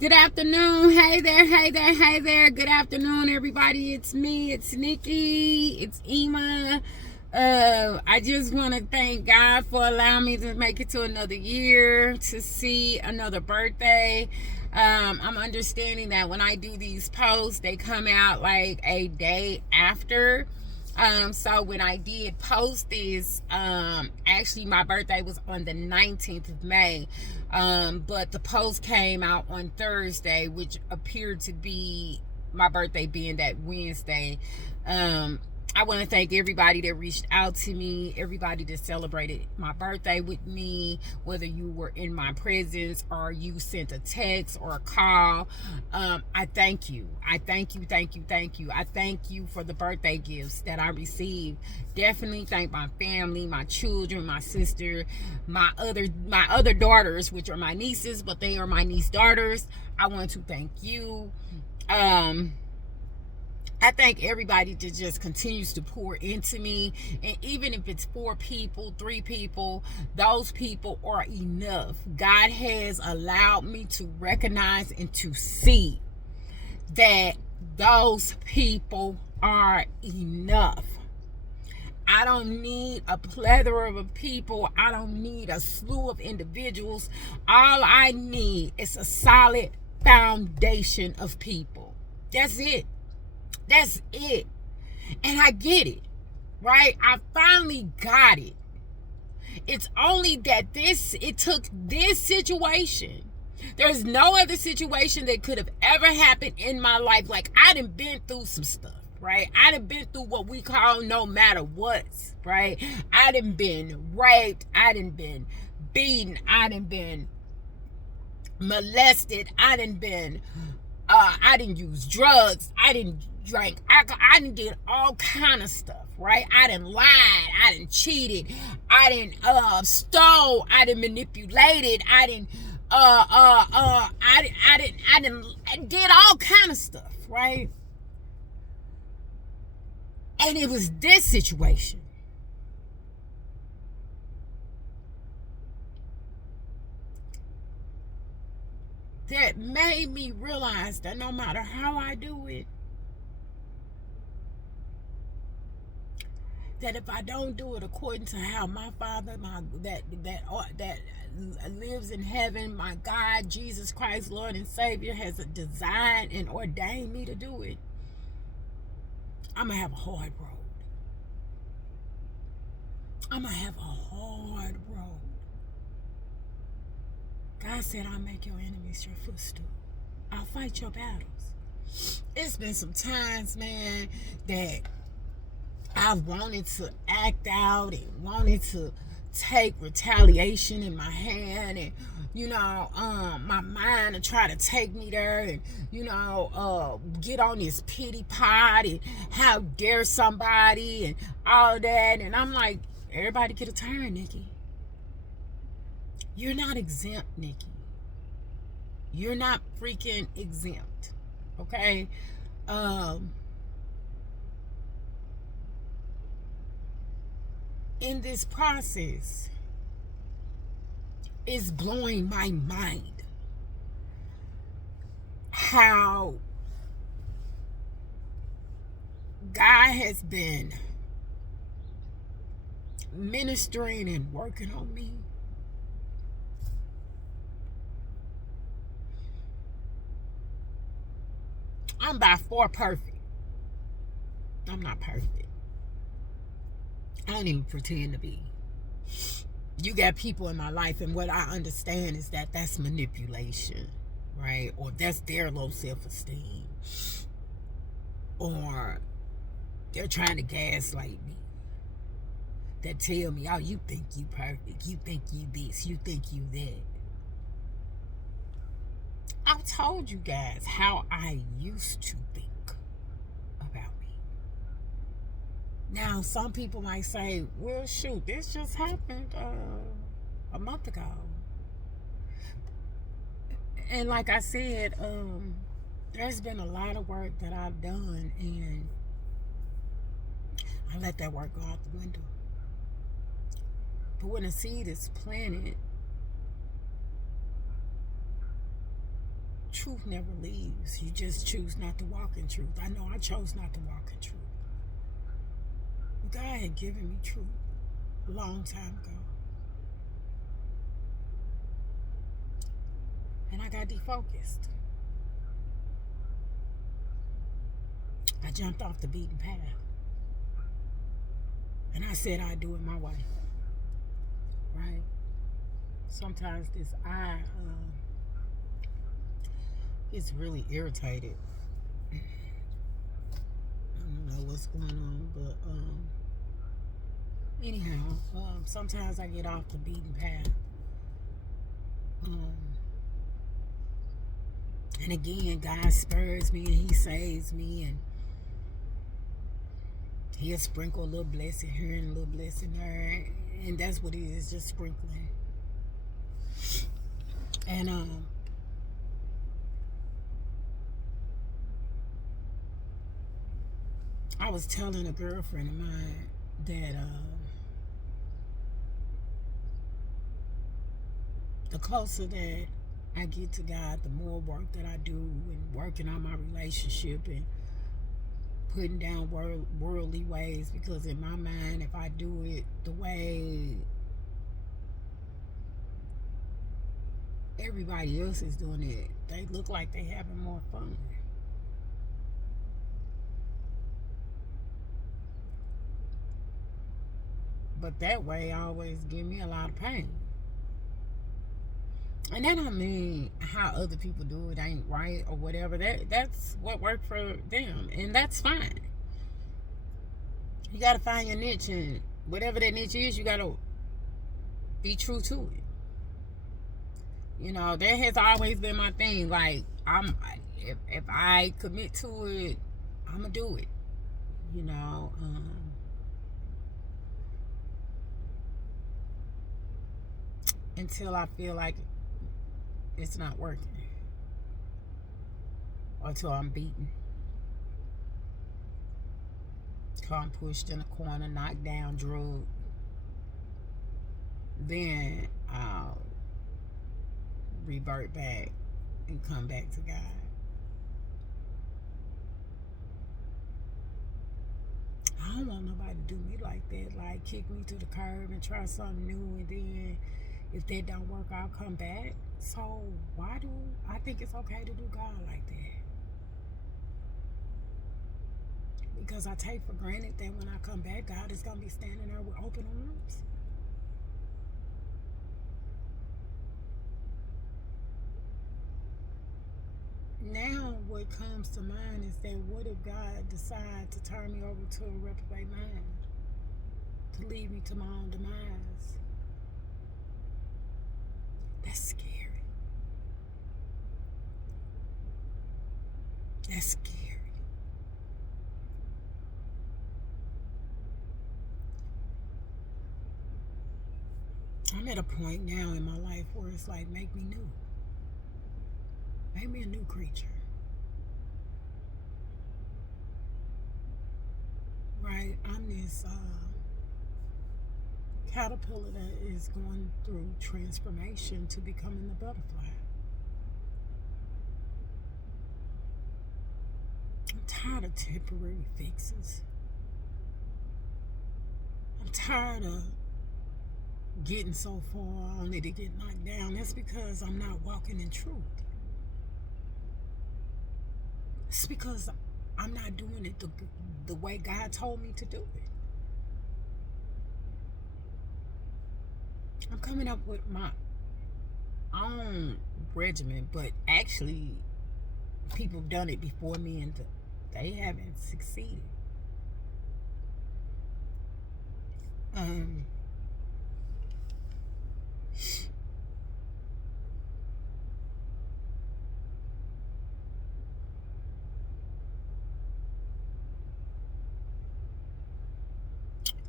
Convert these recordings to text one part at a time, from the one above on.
Good afternoon. Hey there, hey there, hey there. Good afternoon, everybody. It's me, it's Nikki, it's Ema. I just want to thank God for allowing me to make it to another year, to see another birthday. I'm understanding that when I do these posts, they come out like a day after. So when I did post this, actually my birthday was on the 19th of May. But the post came out on Thursday, which appeared to be my birthday being that Wednesday. I want to thank everybody that reached out to me, everybody that celebrated my birthday with me, whether you were in my presence or you sent a text or a call. I thank you. I thank you, thank you, thank you. I thank you for the birthday gifts that I received. Definitely thank my family, my children, my sister, my other daughters, which are my nieces, but they are my niece daughters. I want to thank you. I thank everybody that just continues to pour into me. And even if it's 4 people, 3 people, those people are enough. God has allowed me to recognize and to see that those people are enough. I don't need a plethora of people. I don't need a slew of individuals. All I need is a solid foundation of people. That's it. That's it. And I get it, right? I finally got it. It's only that it took this situation. There's no other situation that could have ever happened in my life. Like, I done been through some stuff, right? I done been through what we call no matter what, right? I done been raped. I done been beaten. I done been molested. I didn't use drugs. I didn't drink alcohol. I didn't did all kind of stuff, right? I didn't lied. I didn't cheated. I didn't stole. I didn't manipulated. I did all kind of stuff, right? And it was this situation that made me realize that no matter how I do it, that if I don't do it according to how my Father, that lives in heaven, my God, Jesus Christ, Lord and Savior, has designed and ordained me to do it, I'm gonna have a hard road. I'm gonna have a hard road. God said, I'll make your enemies your footstool. I'll fight your battles. It's been some times, man, that I wanted to act out and wanted to take retaliation in my hand, and my mind to try to take me there, and get on this pity pot and how dare somebody and all that. And I'm like, everybody get a turn, Nikki. You're not exempt, Nikki. You're not freaking exempt. Okay? In this process, it's blowing my mind how God has been ministering and working on me. I'm by far perfect. I'm not perfect. I don't even pretend to be. You got people in my life, and what I understand is that that's manipulation, right? Or that's their low self-esteem. Or they're trying to gaslight me. That tell me, oh, you think you perfect. You think you this. You think you that. I've told you guys how I used to think about me. Now, some people might say, well, shoot, this just happened a month ago. And like I said, there's been a lot of work that I've done, and I let that work go out the window. But when a seed is planted, truth never leaves. You just choose not to walk in truth. I know I chose not to walk in truth. But God had given me truth a long time ago. And I got defocused. I jumped off the beaten path. And I said I'd do it my way. Right? Sometimes this eye gets really irritated. I don't know what's going on, but anyhow, sometimes I get off the beaten path. And again, God spurs me and He saves me, and He'll sprinkle a little blessing here and a little blessing there, and that's what it is, just sprinkling. And I was telling a girlfriend of mine that the closer that I get to God, the more work that I do, and working on my relationship and putting down worldly ways, because in my mind, if I do it the way everybody else is doing it, they look like they having more fun. But that way always give me a lot of pain. And that don't mean how other people do it ain't right or whatever. That's what worked for them, and that's fine. You gotta find your niche, and whatever that niche is, you gotta be true to it. You know, that has always been my thing. Like, if I commit to it, I'ma do it. You know, until I feel like it's not working, or until I'm beaten, until I'm pushed in a corner, knocked down, drugged. Then I'll revert back and come back to God. I don't want nobody to do me like that, like kick me to the curb and try something new, and then if that don't work, I'll come back. So why do I think it's okay to do God like that? Because I take for granted that when I come back, God is going to be standing there with open arms. Now what comes to mind is that what if God decide to turn me over to a reprobate mind, to lead me to my own demise? That's scary. That's scary. I'm at a point now in my life where it's like, make me new. Make me a new creature. Right? I'm this caterpillar that is going through transformation to becoming the butterfly. I'm tired of temporary fixes. I'm tired of getting so far only to get knocked down. That's because I'm not walking in truth. It's because I'm not doing it the way God told me to do it. I'm coming up with my own regimen, but actually people have done it before me and they haven't succeeded.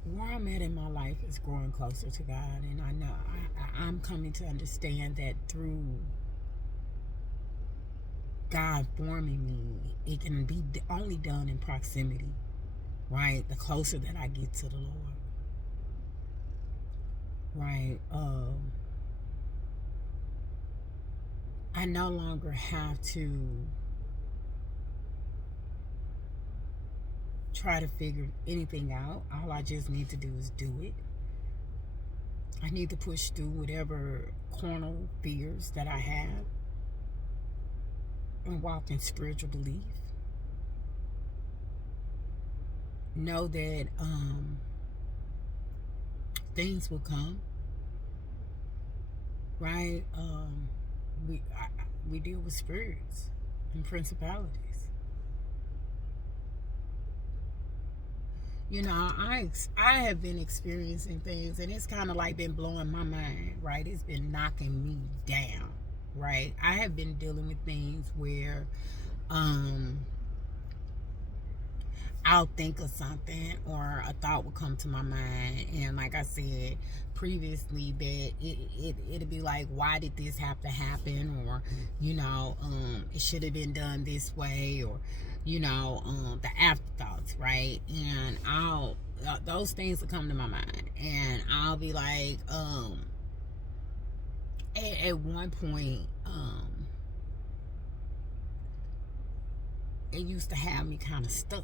Where I'm at in my life is growing closer to God, and I know I'm coming to understand that through God forming me, it can be only done in proximity, right? The closer that I get to the Lord, right? I no longer have to try to figure anything out. All I just need to do is do it. I need to push through whatever carnal fears that I have and walk in spiritual belief. Know that things will come, right? We deal with spirits and principalities. You know, I have been experiencing things, and it's kind of like been blowing my mind, right? It's been knocking me down, right? I have been dealing with things where I'll think of something or a thought will come to my mind, and like I said previously, that it'll be like, why did this have to happen, or it should have been done this way, or the afterthoughts, right? And those things will come to my mind, and I'll be like, at one point, it used to have me kind of stuck.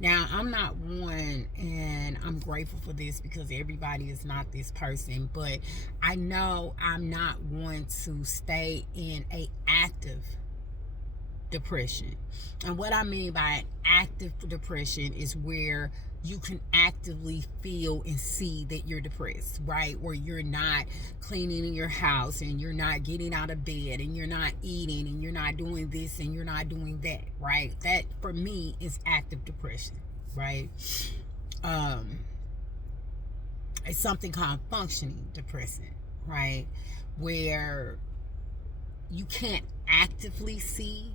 Now, I'm not one, and I'm grateful for this because everybody is not this person, but I know I'm not one to stay in a active depression. And what I mean by active depression is where you can actively feel and see that you're depressed, right? Where you're not cleaning in your house, and you're not getting out of bed, and you're not eating, and you're not doing this, and you're not doing that, right? That for me is active depression, right? It's something called functioning depression, right? Where you can't actively see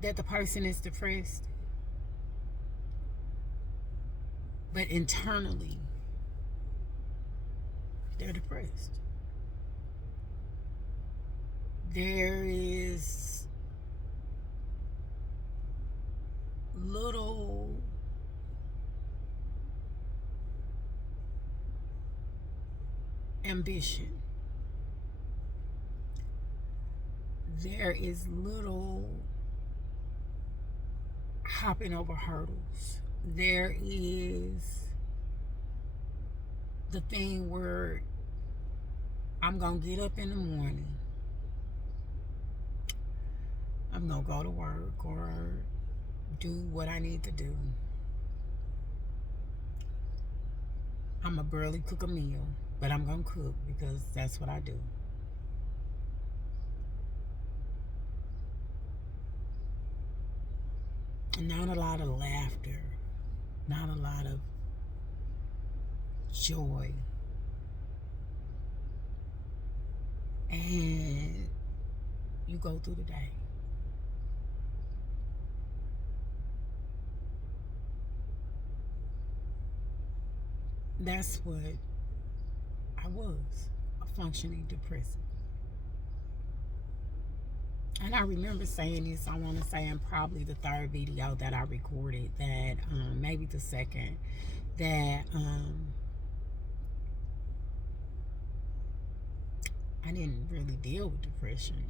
that the person is depressed, but internally they're depressed. There is little ambition. There is little hopping over hurdles. There is the thing where I'm going to get up in the morning, I'm going to go to work or do what I need to do. I'm going to barely cook a meal, but I'm going to cook because that's what I do. Not a lot of laughter, not a lot of joy. And you go through the day. That's what I was, a functioning depressive. And I remember saying this, I want to say in probably the third video that I recorded, that maybe the second, that I didn't really deal with depression.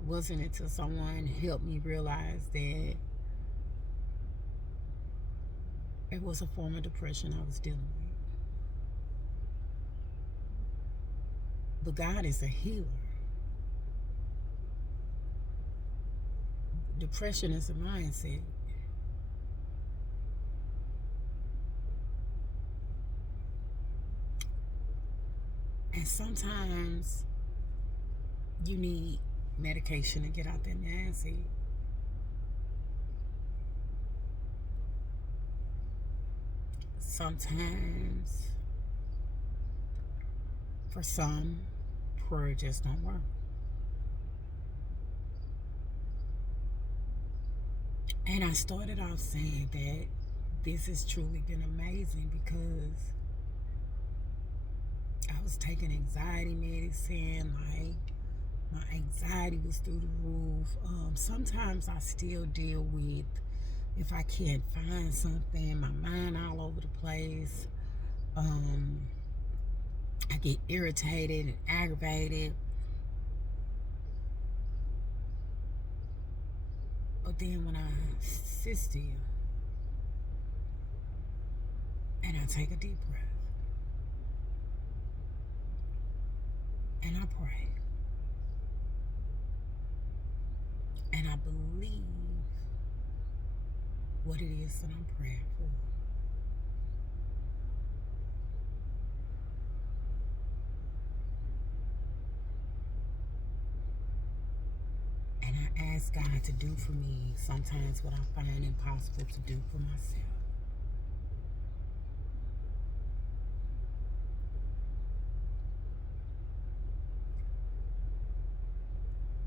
It wasn't until someone helped me realize that it was a form of depression I was dealing with. But God is a healer. Depression is a mindset. And sometimes you need medication to get out that nasty. Sometimes, for some, prayer just don't work. And I started off saying that this has truly been amazing because I was taking anxiety medicine, like my anxiety was through the roof. Sometimes I still deal with, if I can't find something, my mind all over the place. I get irritated and aggravated. But then when I sit still and I take a deep breath and I pray and I believe what it is that I'm praying for, and I ask God to do for me sometimes what I find impossible to do for myself.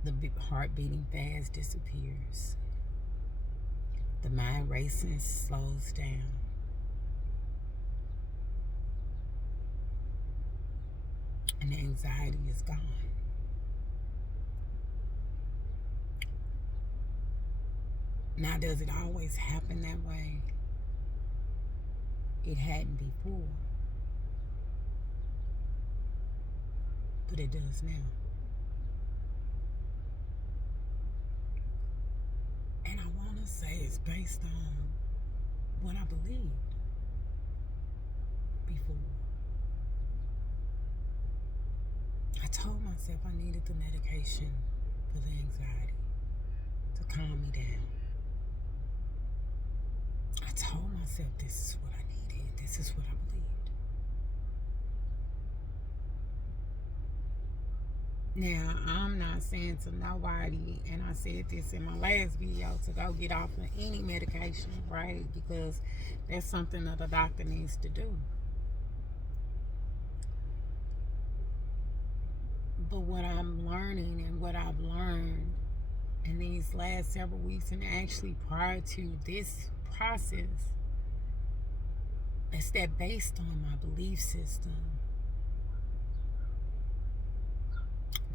The heart beating fast disappears. The mind racing slows down. And the anxiety is gone. Now, does it always happen that way? It hadn't before. But it does now. And I want to say it's based on what I believed before. I told myself I needed the medication for the anxiety to calm me down. I told myself this is what I needed. This is what I believed. Now, I'm not saying to nobody, and I said this in my last video, to go get off of any medication, right? Because that's something that a doctor needs to do. But what I'm learning and what I've learned in these last several weeks, and actually prior to this process, is that based on my belief system,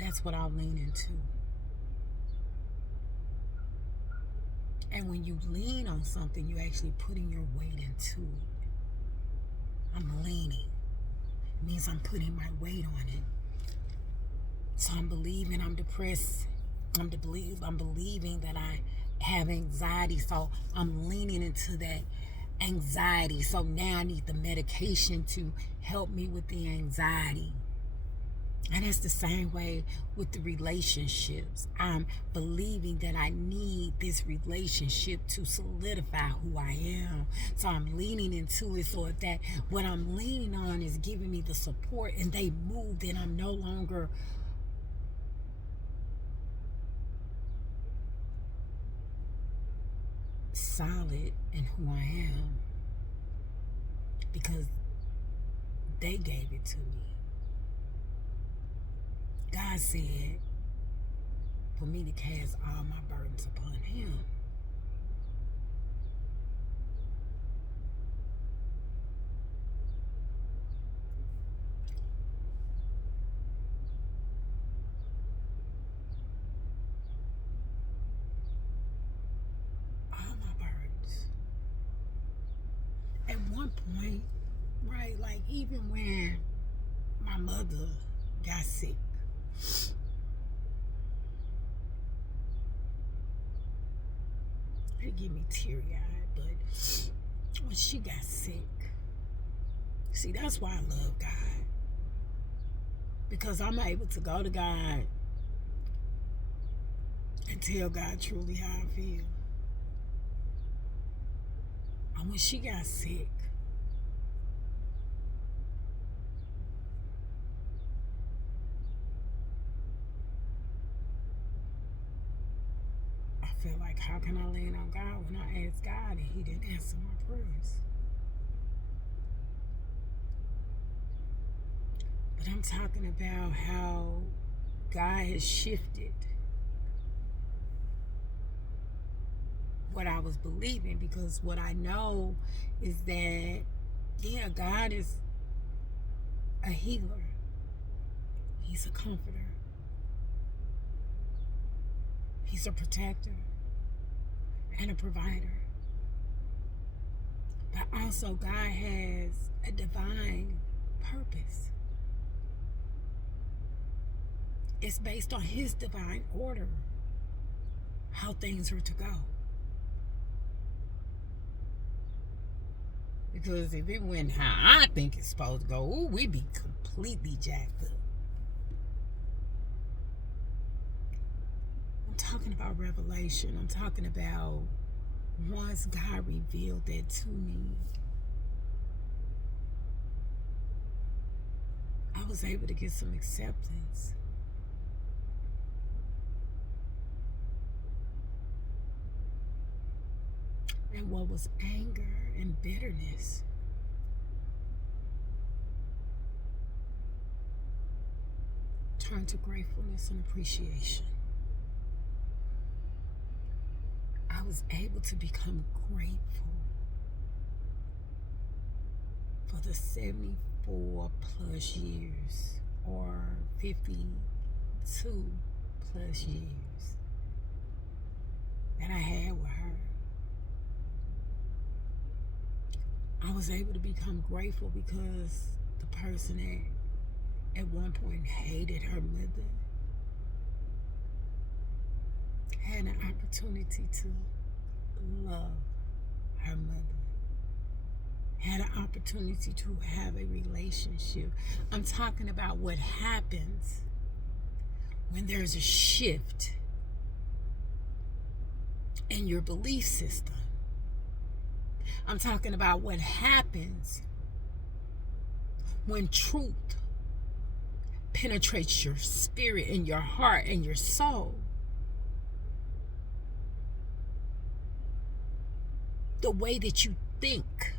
that's what I'll lean into. And when you lean on something, you're actually putting your weight into it. I'm leaning. It means I'm putting my weight on it. So I'm believing I'm depressed. I'm believing that I have anxiety. So I'm leaning into that anxiety. So now I need the medication to help me with the anxiety. And it's the same way with the relationships. I'm believing that I need this relationship to solidify who I am. So I'm leaning into it, so if that what I'm leaning on is giving me the support and they move, then I'm no longer solid in who I am, because they gave it to me. God said for me to cast all my burdens upon him. All my burdens. At one point, right, like even when my mother got sick, it gave me teary-eyed, but when she got sick, see, that's why I love God. Because I'm able to go to God and tell God truly how I feel. And when she got sick, I feel like, how can I lean on God when I asked God and he didn't answer my prayers? But I'm talking about how God has shifted what I was believing, because what I know is that, yeah, God is a healer. He's a comforter. He's a protector and a provider. But also God has a divine purpose. It's based on his divine order, how things are to go. Because if it went how I think it's supposed to go, ooh, we'd be completely jacked up. I'm talking about revelation. I'm talking about once God revealed that to me, I was able to get some acceptance. And what was anger and bitterness turned to gratefulness and appreciation. I was able to become grateful for the 74 plus years or 52 plus years that I had with her. I was able to become grateful because the person that at one point hated her mother had an opportunity to love her mother, had an opportunity to have a relationship. I'm talking about what happens when there's a shift in your belief system. I'm talking about what happens when truth penetrates your spirit and your heart and your soul. The way that you think.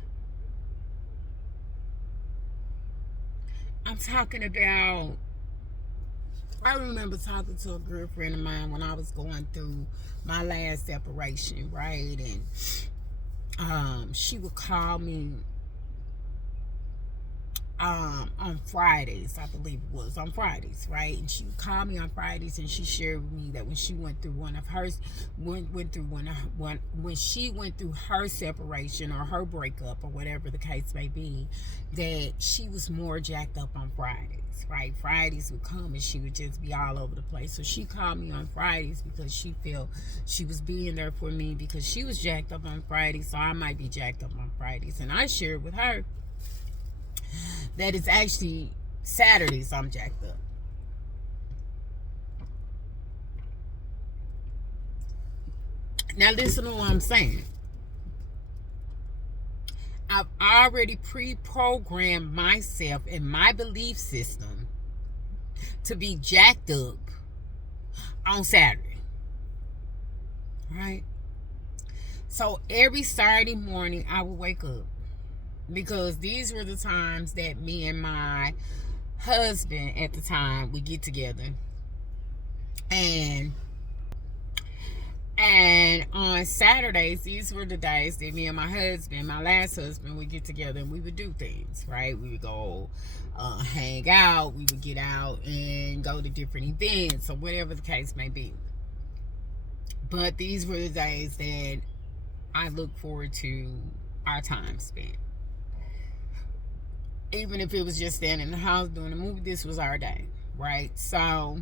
I'm talking about, I remember talking to a girlfriend of mine when I was going through my last separation, right? And she would call me on Fridays, I believe it was on Fridays, right? And she would call me on Fridays, and she shared with me that when she went through when she went through her separation or her breakup or whatever the case may be, that she was more jacked up on Fridays, right? Fridays would come and she would just be all over the place. So she called me on Fridays because she felt she was being there for me because she was jacked up on Fridays, so I might be jacked up on Fridays. And I shared with her that it's actually Saturdays I'm jacked up. Now listen to what I'm saying. I've already pre-programmed myself and my belief system to be jacked up on Saturday. Right? So every Saturday morning I would wake up, because these were the times that me and my husband at the time would get together. And on Saturdays, these were the days that me and my husband, my last husband, would get together and we would do things, right? We would go hang out. We would get out and go to different events or whatever the case may be. But these were the days that I look forward to our time spent. Even if it was just standing in the house doing a movie, this was our day, right? So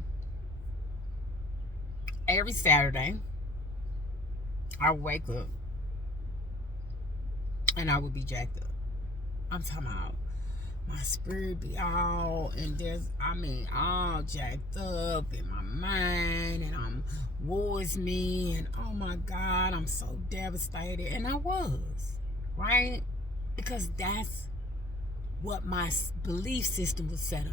every Saturday, I would wake up and I would be jacked up. I'm talking about my spirit be all, and all jacked up in my mind, and I'm towards me, and oh my God, I'm so devastated. And I was, right? Because that's what my belief system was set up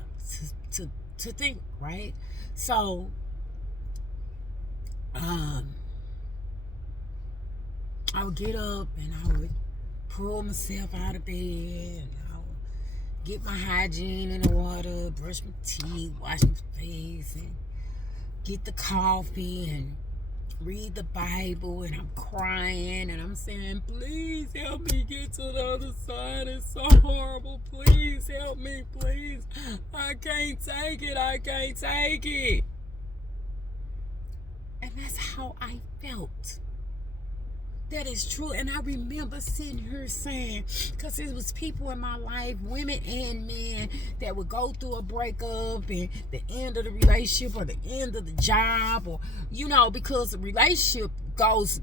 to think, right? So I would get up and I would pull myself out of bed, and I would get my hygiene in the water, brush my teeth, wash my face, and get the coffee and read the Bible. And I'm crying and I'm saying, please help me get to the other side. It's so horrible. Please help me, please. I can't take it. I can't take it. And that's how I felt. That is true. And I remember sitting here saying, because it was people in my life, women and men, that would go through a breakup and the end of the relationship or the end of the job, or, because the relationship goes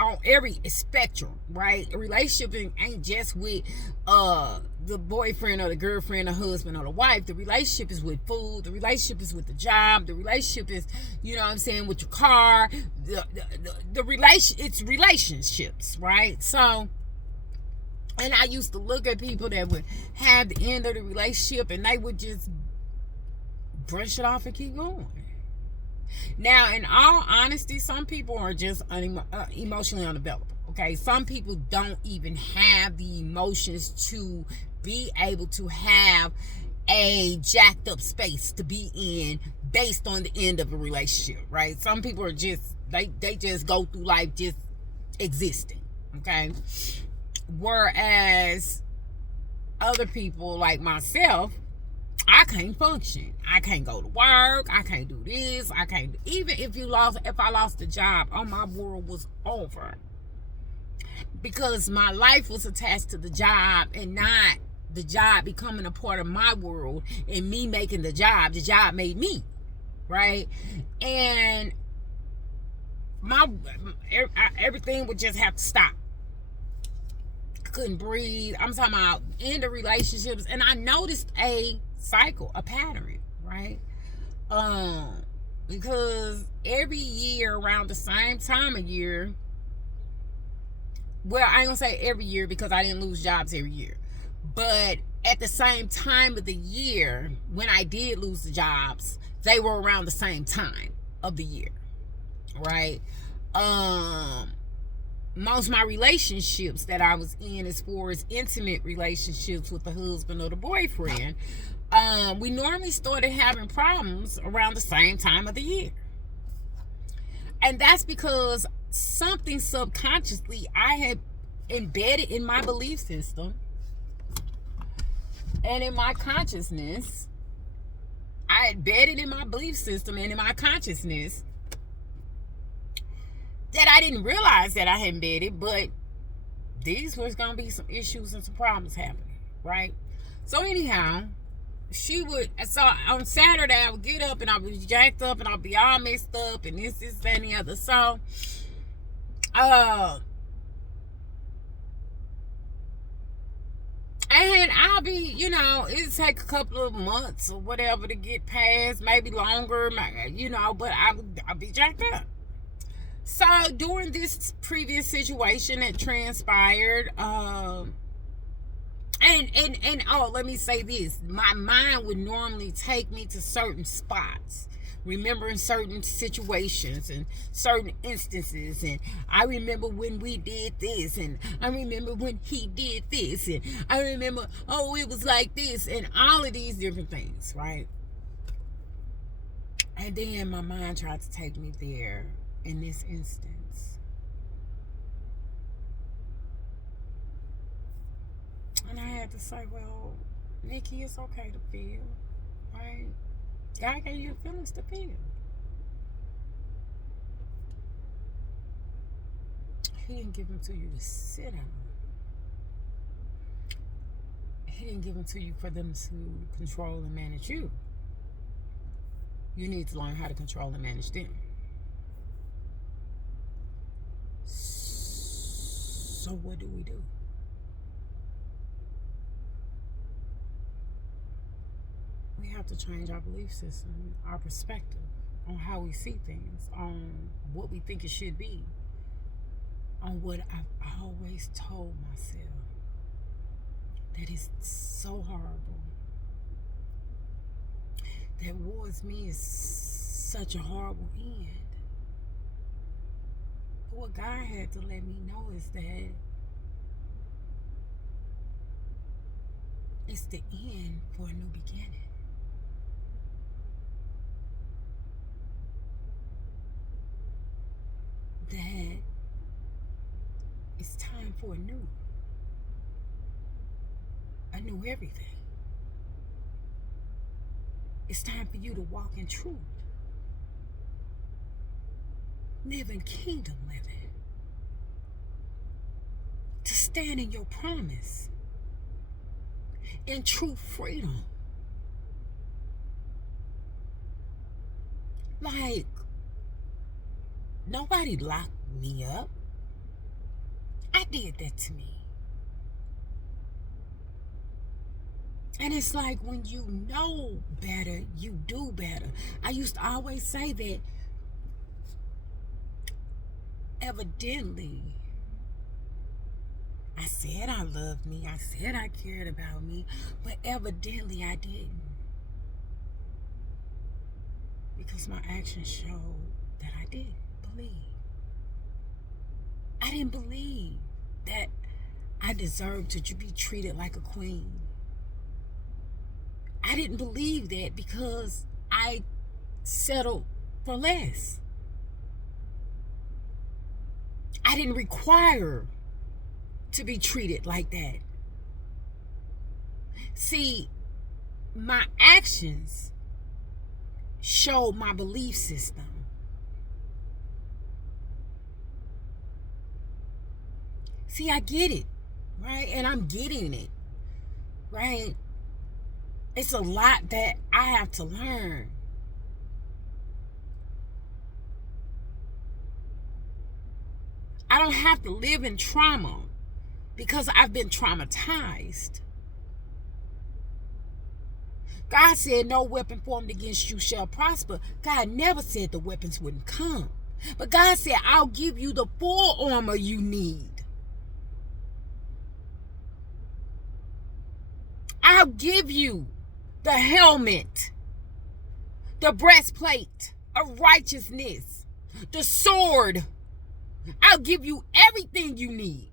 on every spectrum, right? A relationship ain't just with the boyfriend or the girlfriend, the husband or the wife. The relationship is with food. The relationship is with the job. The relationship is, with your car. It's relationships, right? So, and I used to look at people that would have the end of the relationship and they would just brush it off and keep going. Now, in all honesty, some people are just emotionally unavailable. Okay, some people don't even have the emotions to be able to have a jacked up space to be in based on the end of a relationship, right? Some people are just they just go through life just existing. Okay, whereas other people like myself, I can't function. I can't go to work. I can't do this. I can't. Even if I lost the job, my world was over. Because my life was attached to the job and not the job becoming a part of my world and me making the job. The job made me, right? And everything would just have to stop. I couldn't breathe. I'm talking about end of relationships. And I noticed a cycle, a pattern, right? Because every year around the same time of year, well, I ain't gonna say every year because I didn't lose jobs every year, but at the same time of the year when I did lose the jobs, they were around the same time of the year, right? Most of my relationships that I was in, as far as intimate relationships with the husband or the boyfriend, we normally started having problems around the same time of the year. And that's because something subconsciously I had embedded in my belief system and in my consciousness. I embedded in my belief system and in my consciousness that I didn't realize that I had embedded, but these was going to be some issues and some problems happening, right? So anyhow, so on Saturday I would get up and I would be jacked up and I'll be all messed up and this, that, and the other. So, and I'll be, it'll take a couple of months or whatever to get past, maybe longer, but I'll be jacked up. So during this previous situation that transpired, let me say this. My mind would normally take me to certain spots, remembering certain situations and certain instances. And I remember when we did this, and I remember when he did this, and I remember, it was like this, and all of these different things, right? And then my mind tried to take me there in this instance. And I had to say, well, Nikki, it's okay to feel, right? God gave you feelings to feel. He didn't give them to you to sit on. He didn't give them to you for them to control and manage you. You need to learn how to control and manage them. So what do we do? We have to change our belief system, our perspective on how we see things, on what we think it should be, on what I've always told myself, that is so horrible. That was me is such a horrible end. But what God had to let me know is that it's the end for a new beginning. That it's time for a new everything. It's time for you to walk in truth. Live in kingdom living. stand in your promise in true freedom. Like, nobody locked me up. I did that to me. And it's like, when you know better, you do better. I used to always say that, evidently, I said I loved me. I said I cared about me. But evidently I didn't. Because my actions showed that I didn't believe. I didn't believe that I deserved to be treated like a queen. I didn't believe that because I settled for less. I didn't require to be treated like that. See, my actions showed my belief system. See, I get it, right? And I'm getting it, right? It's a lot that I have to learn. I don't have to live in trauma because I've been traumatized. God said no weapon formed against you shall prosper. God never said the weapons wouldn't come. But God said, I'll give you the full armor you need. I'll give you the helmet, the breastplate of righteousness, the sword. I'll give you everything you need.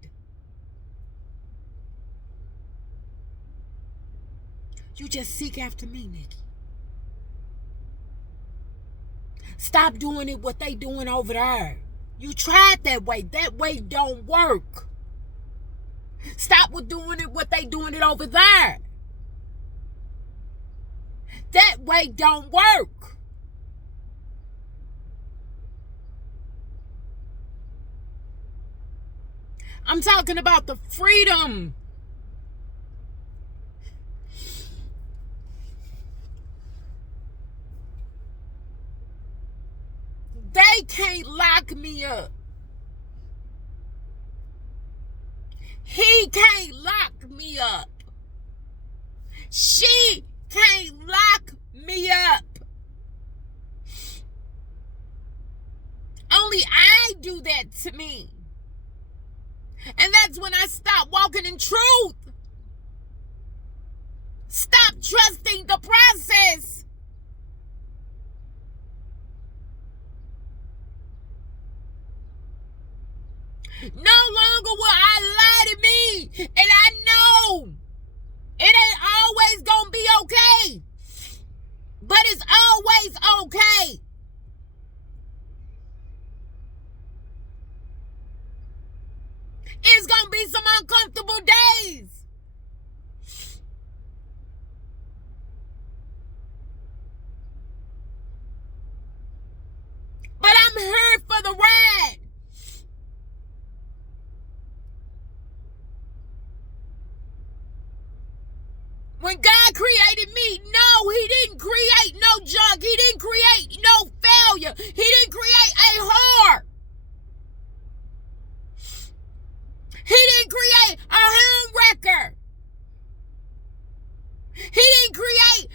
You just seek after me, Nikki. Stop doing it what they doing over there. You tried that way. That way don't work. Stop with doing it what they doing it over there. That way don't work. I'm talking about the freedom. They can't lock me up. He can't lock me up. She can't lock me up. Only I do that to me. And that's when I stop walking in truth. Stop trusting the process. No longer will I lie to me. And I know it ain't always gonna be okay. But it's always okay. It's gonna be some uncomfortable days. But I'm here for the ride. When God created me, no, he didn't create no junk. He didn't create no failure. He didn't create a whore. He didn't create a home wrecker. He didn't create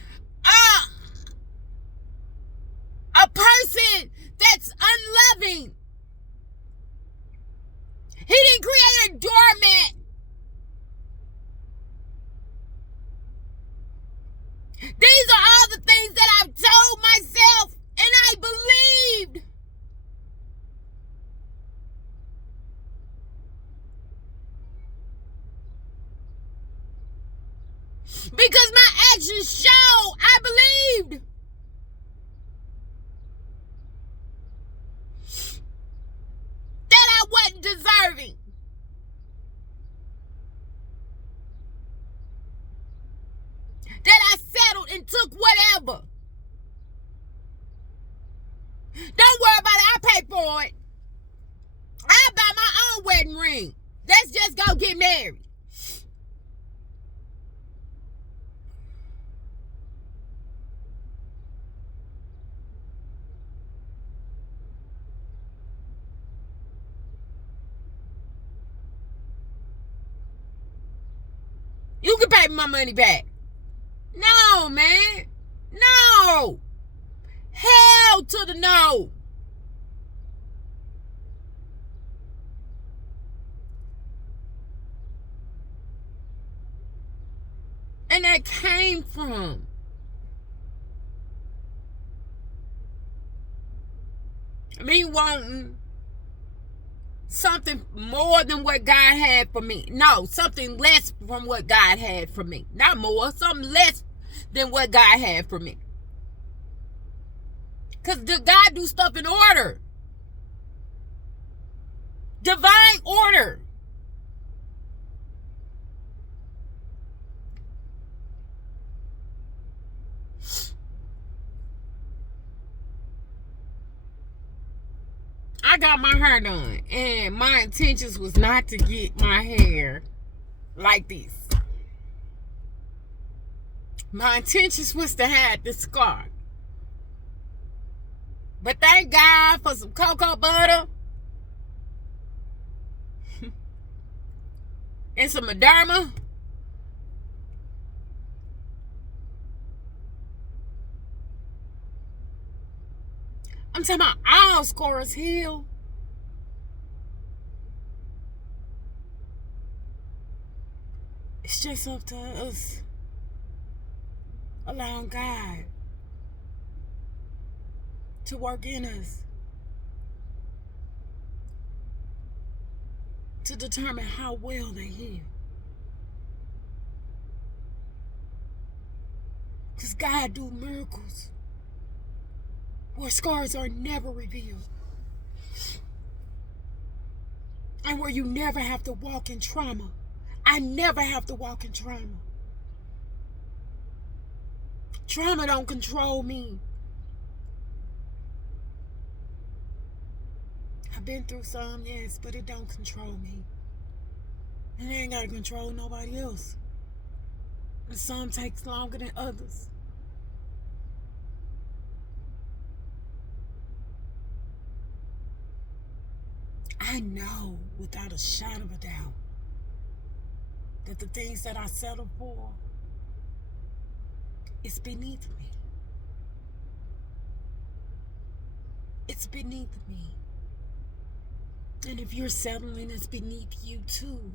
a person that's unloving. He didn't create a doormat. These are all the things that I've told myself and I believed. Because my actions show I believed. That I wasn't deserving. That I settled and took whatever. Don't worry about it. I pay for it. I buy my own wedding ring. Let's just go get married. You can pay my money back. No, man. No. Hell to the no. And that came from me wanting something more than what God had for me. No, something less from what God had for me. Not more, something less than what God had for me. Because God do stuff in order. Divine order. I got my hair done, and my intentions was not to get my hair like this. My intentions was to have this scar. But thank God for some cocoa butter and some Mederma. I'm talking about all scars heal. It's just up to us allowing God to work in us to determine how well they heal. Because God do miracles where scars are never revealed. And where you never have to walk in trauma. I never have to walk in trauma. Trauma don't control me. I've been through some, yes, but it don't control me. And it ain't got to control nobody else. And some takes longer than others. I know without a shadow of a doubt that the things that I settle for is beneath me. It's beneath me. And if you're settling, it's beneath you too.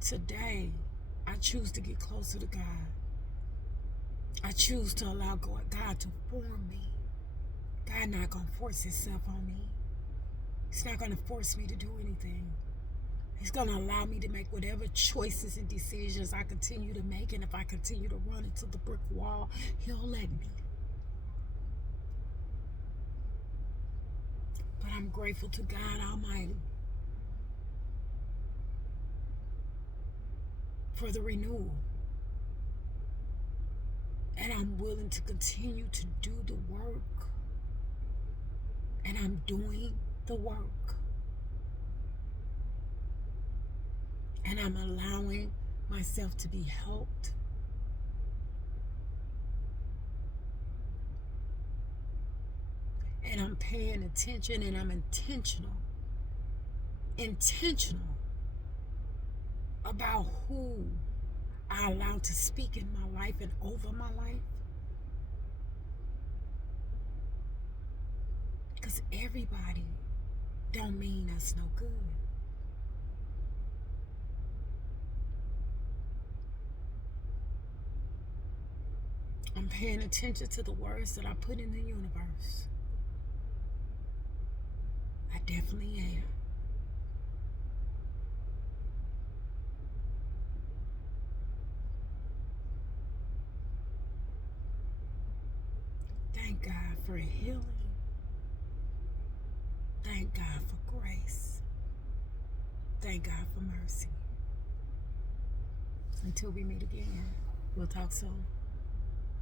Today, I choose to get closer to God. I choose to allow God to form me. God not going to force himself on me. He's not going to force me to do anything. He's going to allow me to make whatever choices and decisions I continue to make. And if I continue to run into the brick wall, he'll let me. But I'm grateful to God Almighty for the renewal. And I'm willing to continue to do the work. And I'm doing the work. And I'm allowing myself to be helped. And I'm paying attention, and I'm intentional about who I allow to speak in my life and over my life. Because everybody don't mean us no good. I'm paying attention to the words that I put in the universe. I definitely am. Thank God for healing. Thank God for grace. Thank God for mercy. Until we meet again, we'll talk soon.